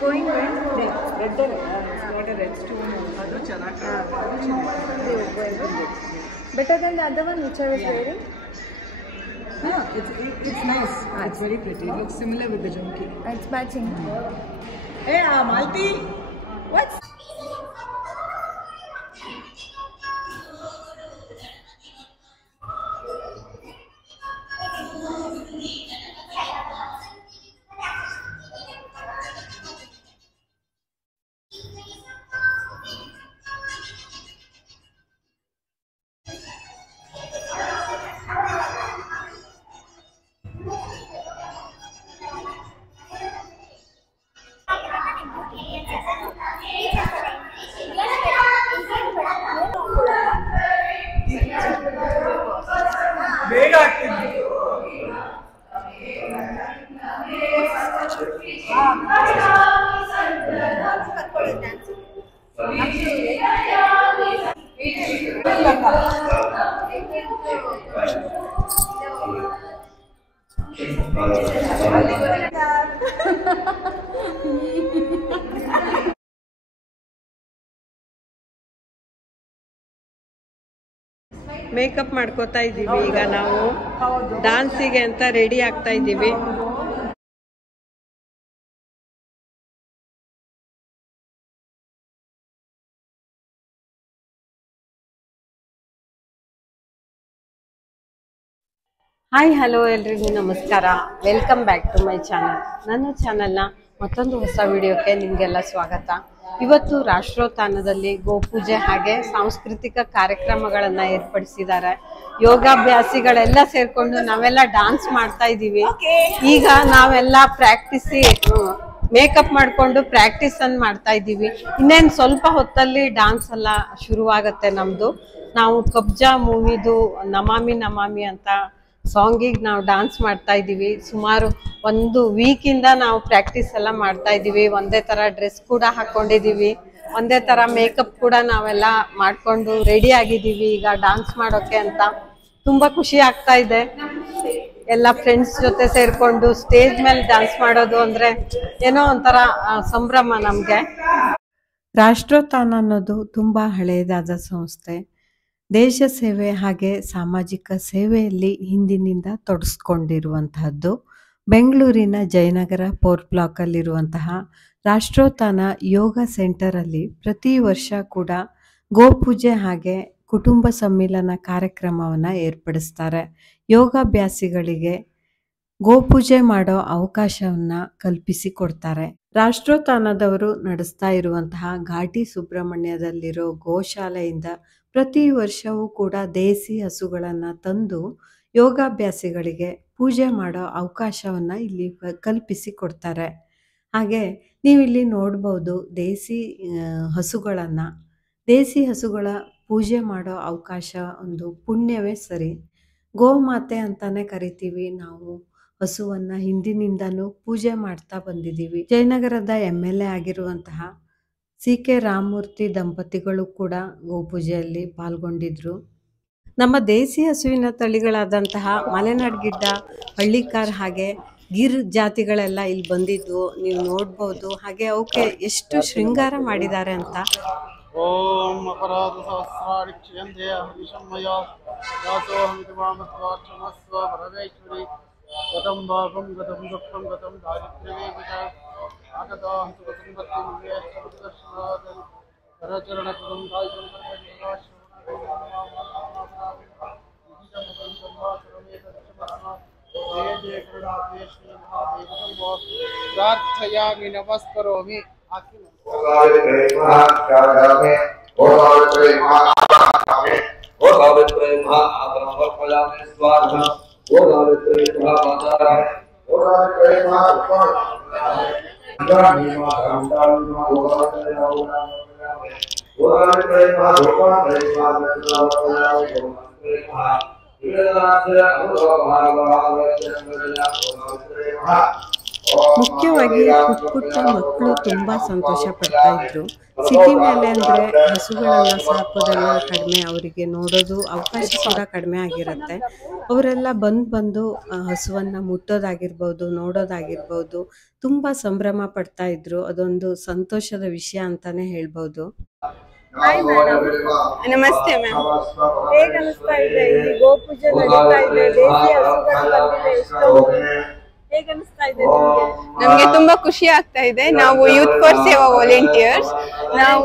Going when? Red there. It's got a red stone. Adu chanaki. Better than the other one which I was wearing? Yeah, it's nice. It's very pretty. It looks similar with the jumki. It's matching. Hey, Malti. What? ಬೇಗ ಆಗ್ತಿದೆ makeup ಮಾಡ್ಕೋತಾ ಇದ್ದೀವಿ ಈಗ ನಾವು ಡಾನ್ಸಿಗೆ ಅಂತ ready ಆಗ್ತಾ ಇದ್ದೀವಿ. Hi hello ಎಲ್ರಿಗೂ ನಮಸ್ಕಾರ, welcome back to my channel. ನನ್ನ ಚಾನಲ್ನ ಮತ್ತೊಂದು ಹೊಸ ವಿಡಿಯೋಕ್ಕೆ ನಿಮಗೆಲ್ಲ ಸ್ವಾಗತ. ಇವತ್ತು ರಾಷ್ಟ್ರೋತ್ಥಾನದಲ್ಲಿ ಗೋಪೂಜೆ ಹಾಗೆ ಸಾಂಸ್ಕೃತಿಕ ಕಾರ್ಯಕ್ರಮಗಳನ್ನು ಏರ್ಪಡಿಸಿದ್ದಾರೆ. ಯೋಗಾಭ್ಯಾಸಿಗಳೆಲ್ಲ ಸೇರ್ಕೊಂಡು ನಾವೆಲ್ಲ ಡಾನ್ಸ್ ಮಾಡ್ತಾ ಇದ್ದೀವಿ. ಈಗ ನಾವೆಲ್ಲ ಮೇಕಪ್ ಮಾಡಿಕೊಂಡು ಪ್ರಾಕ್ಟೀಸ್ ಅನ್ನು ಮಾಡ್ತಾ ಇದ್ದೀವಿ. ಇನ್ನೇನು ಸ್ವಲ್ಪ ಹೊತ್ತಲ್ಲಿ ಡಾನ್ಸ್ ಎಲ್ಲ ಶುರುವಾಗುತ್ತೆ ನಮ್ಮದು. ನಾವು ಕಬ್ಜಾ ಮೂವಿದು ನಮಾಮಿ ನಮಾಮಿ ಅಂತ ಸಾಂಗಿಗೆ ನಾವು ಡಾನ್ಸ್ ಮಾಡ್ತಾ ಇದ್ದೀವಿ. ಸುಮಾರು ಒಂದು ವೀಕಿಂದ ನಾವು ಪ್ರಾಕ್ಟೀಸ್ ಎಲ್ಲ ಮಾಡ್ತಾ ಇದ್ದೀವಿ. ಒಂದೇ ಥರ ಡ್ರೆಸ್ ಕೂಡ ಹಾಕ್ಕೊಂಡಿದ್ದೀವಿ, ಒಂದೇ ಥರ ಮೇಕಪ್ ಕೂಡ ನಾವೆಲ್ಲ ಮಾಡಿಕೊಂಡು ರೆಡಿ ಆಗಿದ್ದೀವಿ ಈಗ ಡಾನ್ಸ್ ಮಾಡೋಕ್ಕೆ ಅಂತ. ತುಂಬ ಖುಷಿ ಆಗ್ತಾ ಇದೆ. ಎಲ್ಲ ಫ್ರೆಂಡ್ಸ್ ಜೊತೆ ಸೇರಿಕೊಂಡು ಸ್ಟೇಜ್ ಮೇಲೆ ಡಾನ್ಸ್ ಮಾಡೋದು ಅಂದರೆ ಏನೋ ಒಂಥರ ಸಂಭ್ರಮ ನಮಗೆ. ರಾಷ್ಟ್ರೋತ್ಥಾನ ಅನ್ನೋದು ತುಂಬ ಹಳೆಯದಾದ ಸಂಸ್ಥೆ. ದೇಶ ಸೇವೆ ಹಾಗೆ ಸಾಮಾಜಿಕ ಸೇವೆಯಲ್ಲಿ ಹಿಂದಿನಿಂದ ತೊಡಗಿಸ್ಕೊಂಡಿರುವಂತಹದ್ದು. ಬೆಂಗಳೂರಿನ ಜಯನಗರ ಪೋರ್ಟ್ ಬ್ಲಾಕಲ್ಲಿರುವಂತಹ ರಾಷ್ಟ್ರೋತ್ಥಾನ ಯೋಗ ಸೆಂಟರಲ್ಲಿ ಪ್ರತಿ ವರ್ಷ ಕೂಡ ಗೋಪೂಜೆ ಹಾಗೆ ಕುಟುಂಬ ಸಮ್ಮಿಲನ ಕಾರ್ಯಕ್ರಮವನ್ನು ಏರ್ಪಡಿಸ್ತಾರೆ. ಯೋಗಾಭ್ಯಾಸಿಗಳಿಗೆ ಗೋಪೂಜೆ ಮಾಡೋ ಅವಕಾಶವನ್ನು ಕಲ್ಪಿಸಿಕೊಡ್ತಾರೆ. ರಾಷ್ಟ್ರೋತ್ಥಾನದವರು ನಡೆಸ್ತಾ ಇರುವಂತಹ ಘಾಟಿ ಸುಬ್ರಹ್ಮಣ್ಯದಲ್ಲಿರೋ ಗೋಶಾಲೆಯಿಂದ ಪ್ರತಿ ವರ್ಷವೂ ಕೂಡ ದೇಸಿ ಹಸುಗಳನ್ನು ತಂದು ಯೋಗಾಭ್ಯಾಸಿಗಳಿಗೆ ಪೂಜೆ ಮಾಡೋ ಅವಕಾಶವನ್ನು ಇಲ್ಲಿ ಕಲ್ಪಿಸಿಕೊಡ್ತಾರೆ. ಹಾಗೆ ನೀವಿಲ್ಲಿ ನೋಡ್ಬೋದು ದೇಸಿ ಹಸುಗಳ ಪೂಜೆ ಮಾಡೋ ಅವಕಾಶ ಒಂದು ಪುಣ್ಯವೇ ಸರಿ. ಗೋಮಾತೆ ಅಂತಾನೆ ಕರಿತೀವಿ ನಾವು ಹಸುವನ್ನು. ಹಿಂದಿನಿಂದನೂ ಪೂಜೆ ಮಾಡ್ತಾ ಬಂದಿದ್ದೀವಿ. ಜಯನಗರದ MLA ಆಗಿರುವಂತಹ CK ರಾಮಮೂರ್ತಿ ದಂಪತಿಗಳು ಕೂಡ ಗೋಪೂಜೆಯಲ್ಲಿ ಪಾಲ್ಗೊಂಡಿದ್ರು. ನಮ್ಮ ದೇಸಿ ಹಸುವಿನ ತಳಿಗಳಾದಂತಹ ಮಲೆನಾಡ್ ಗಿಡ್ಡ, ಹಳ್ಳಿಕಾರ್ ಹಾಗೆ ಗಿರ್ ಜಾತಿಗಳೆಲ್ಲ ಇಲ್ಲಿ ಬಂದಿದ್ವು, ನೀವು ನೋಡ್ಬೋದು. ಹಾಗೆ ಅವಕ್ಕೆ ಎಷ್ಟು ಶೃಂಗಾರ ಮಾಡಿದ್ದಾರೆ ಅಂತ. ಓಂ ಅಪರಾಧ ಸಹಸ್ರಾಣಿ ಕ್ಷಯಂತೆ ಹರಿಶಮ್ಮಯ ಯಾಸೋಹಮಿತಮಾಮಸ್ವಾಕ್ಷಮಸ್ವ ಪರಮೇಶ್ವರಿ ಗತಂ ಭಾಗಂ ಗತಂ ದುಃಖಂ ಗತಂ ದಾರಿದ್ರ್ಯವೇಗ ಆಗತಾಂ ಸುಖಸಂಪತ್ತಿ ನಿವೇಶನದರ್ಶನಾದರಿ ಕರಚರಣಕೃತಂ ಕಾಯ್ಕಂ ಪ್ರಾರ್ಥಯಾಮಿ ನಮಸ್ಕರೋಮಿ. ಮುಖ್ಯವಾಗಿ ಪುಟ್ಟ ಪುಟ್ಟ ಮಕ್ಕಳು ತುಂಬಾ ಸಂತೋಷ ಪಡ್ತಾ ಇದ್ರು. ಸಿಟಿ ಮೇಲೆ ಅಂದ್ರೆ ಹಸುಗಳನ್ನ ಸಾಕೋದೆಲ್ಲ ಕಡಿಮೆ, ಅವರಿಗೆ ನೋಡೋದು ಅವಕಾಶ ಕೂಡ ಕಡಿಮೆ ಆಗಿರತ್ತೆ. ಅವರೆಲ್ಲ ಬಂದು ಹಸುವನ್ನ ಮುಟ್ಟೋದಾಗಿರ್ಬೋದು, ನೋಡೋದಾಗಿರ್ಬೋದು, ತುಂಬಾ ಸಂಭ್ರಮ ಪಡ್ತಾ ಇದ್ರು. ಅದೊಂದು ಸಂತೋಷದ ವಿಷಯ ಅಂತಾನೆ ಹೇಳ್ಬೋದು. Hi madam. ನಮಸ್ತೆ ಮ್ಯಾಮ್. ಹೇಗೆ ಅನಿಸ್ತಾ ಇದೆ? ಇಲ್ಲಿ ಗೋಪೂಜೆ ನಡೀತಾ ಇದೆ, ದೇಸಿ ಹಸುಗಳು ಬಂದಿದೆ ಎಷ್ಟೊಂದು. ಹೇಗೆ ಅನಿಸ್ತಾ ಇದೆ ನಿಮ್ಗೆ? ನಮ್ಗೆ ತುಂಬಾ ಖುಷಿ ಆಗ್ತಾ ಇದೆ. ನಾವು ಯೂತ್ ಫಾರ್ ಸೇವಾ ವಾಲಂಟಿಯರ್ಸ್. ನಾವು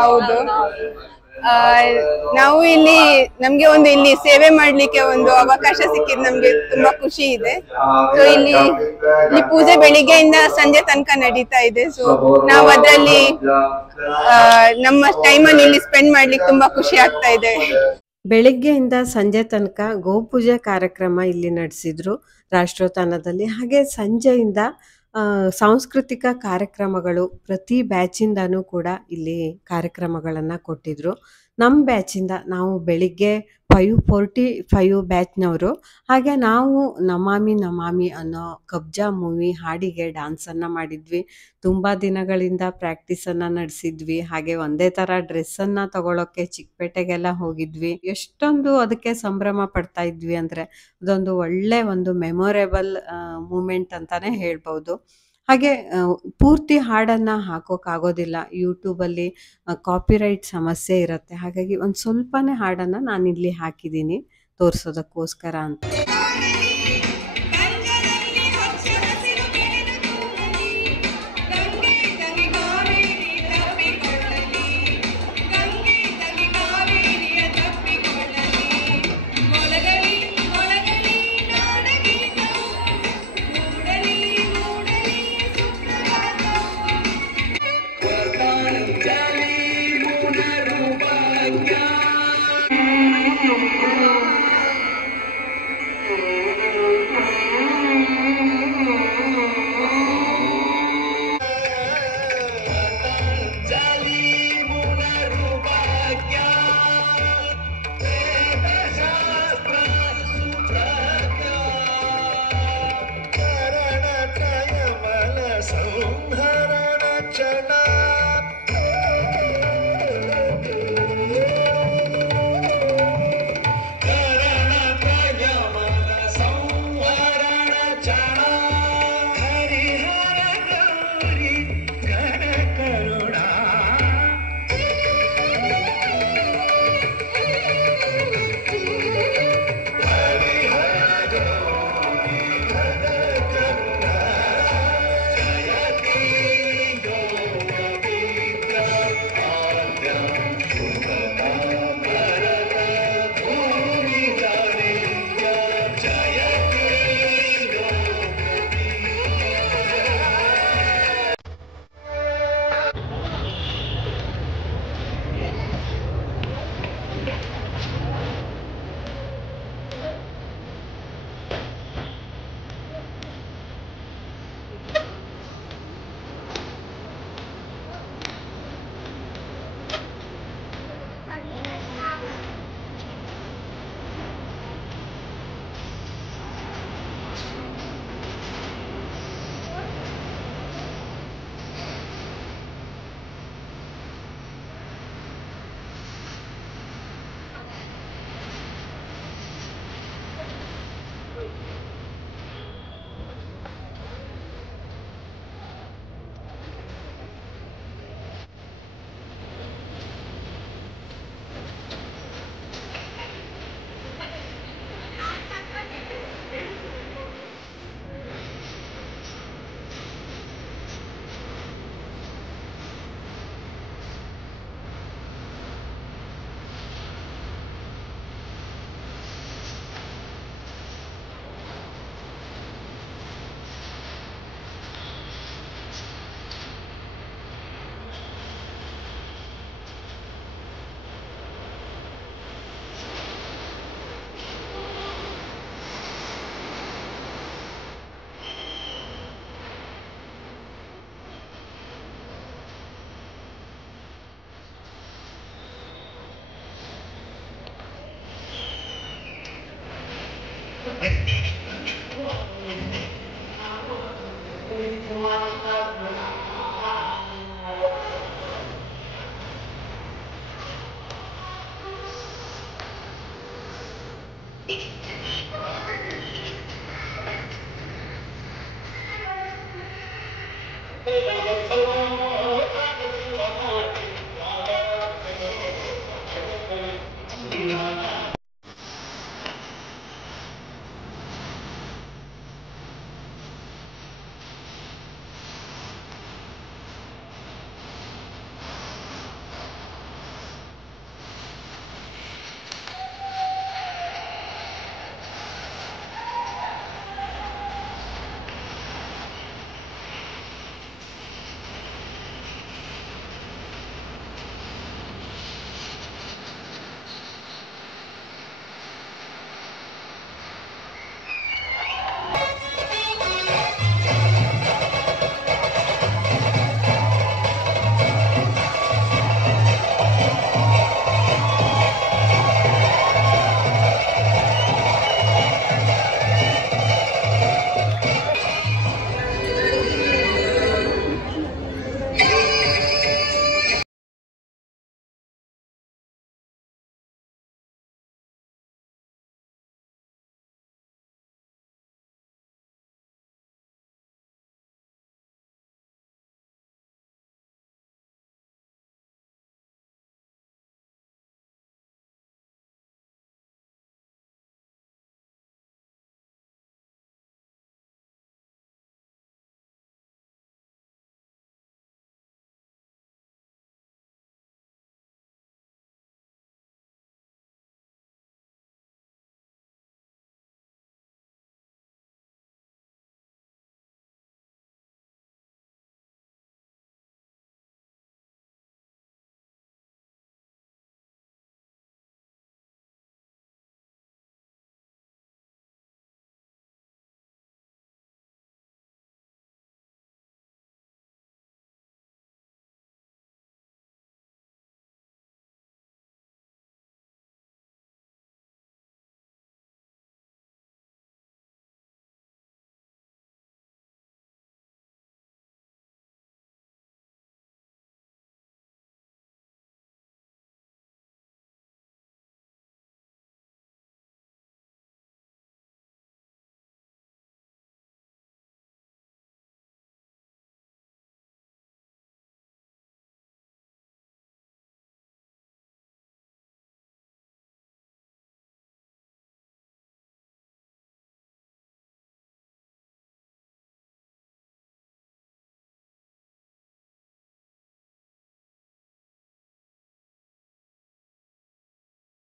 ಹೌದು. ನಾವು ಇಲ್ಲಿ ನಮ್ಗೆ ಇಲ್ಲಿ ಸೇವೆ ಮಾಡ್ಲಿಕ್ಕೆ ಒಂದು ಅವಕಾಶ ಸಿಕ್ಕಿದ್ ನಮ್ಗೆ ತುಂಬಾ ಖುಷಿ ಇದೆ. ಸೊ ಇಲ್ಲಿ ಪೂಜೆ ಬೆಳಿಗ್ಗೆಯಿಂದ ಸಂಜೆ ತನಕ ನಡೀತಾ ಇದೆ. ಸೊ ನಾವು ಅದ್ರಲ್ಲಿ ನಮ್ಮ ಟೈಮನ್ನು ಇಲ್ಲಿ ಸ್ಪೆಂಡ್ ಮಾಡ್ಲಿಕ್ಕೆ ತುಂಬಾ ಖುಷಿ ಆಗ್ತಾ ಇದೆ. ಬೆಳಿಗ್ಗೆಯಿಂದ ಸಂಜೆ ತನಕ ಗೋಪೂಜೆ ಕಾರ್ಯಕ್ರಮ ಇಲ್ಲಿ ನಡೆಸಿದ್ರು ರಾಷ್ಟ್ರೋತ್ಥಾನದಲ್ಲಿ. ಹಾಗೆ ಸಂಜೆಯಿಂದ ಸಾಂಸ್ಕೃತಿಕ ಕಾರ್ಯಕ್ರಮಗಳು ಪ್ರತಿ ಬ್ಯಾಚಿಂದನೂ ಕೂಡ ಇಲ್ಲಿ ಕಾರ್ಯಕ್ರಮಗಳನ್ನು ಕೊಟ್ಟಿದ್ರು. ನಮ್ಮ ಬ್ಯಾಚಿಂದ ನಾವು ಬೆಳಿಗ್ಗೆ 5:45 ಬ್ಯಾಚ್ನವರು. ಹಾಗೆ ನಾವು ನಮಾಮಿ ನಮಾಮಿ ಅನ್ನೋ ಕಬ್ಜಾ ಮೂವಿ ಹಾಡಿಗೆ ಡ್ಯಾನ್ಸನ್ನು ಮಾಡಿದ್ವಿ. ತುಂಬ ದಿನಗಳಿಂದ ಪ್ರಾಕ್ಟೀಸನ್ನು ನಡೆಸಿದ್ವಿ. ಹಾಗೆ ಒಂದೇ ಥರ ಡ್ರೆಸ್ಸನ್ನು ತಗೊಳ್ಳೋಕ್ಕೆ ಚಿಕ್ಕಪೇಟೆಗೆಲ್ಲ ಹೋಗಿದ್ವಿ. ಎಷ್ಟೊಂದು ಅದಕ್ಕೆ ಸಂಭ್ರಮ ಪಡ್ತಾ ಇದ್ವಿ ಅಂದರೆ ಅದೊಂದು ಒಳ್ಳೆ ಒಂದು ಮೆಮೊರೇಬಲ್ ಮೂಮೆಂಟ್ ಅಂತಾನೆ ಹೇಳ್ಬೋದು. ಹಾಗೆ ಪೂರ್ತಿ ಹಾಡನ್ನು ಹಾಕೋಕ್ಕಾಗೋದಿಲ್ಲ, ಯೂಟ್ಯೂಬಲ್ಲಿ ಕಾಪಿರೈಟ್ ಸಮಸ್ಯೆ ಇರುತ್ತೆ. ಹಾಗಾಗಿ ಒಂದು ಸ್ವಲ್ಪನೇ ಹಾಡನ್ನು ನಾನಿಲ್ಲಿ ಹಾಕಿದ್ದೀನಿ ತೋರಿಸೋದಕ್ಕೋಸ್ಕರ ಅಂತ.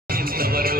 ಇಂಥವರು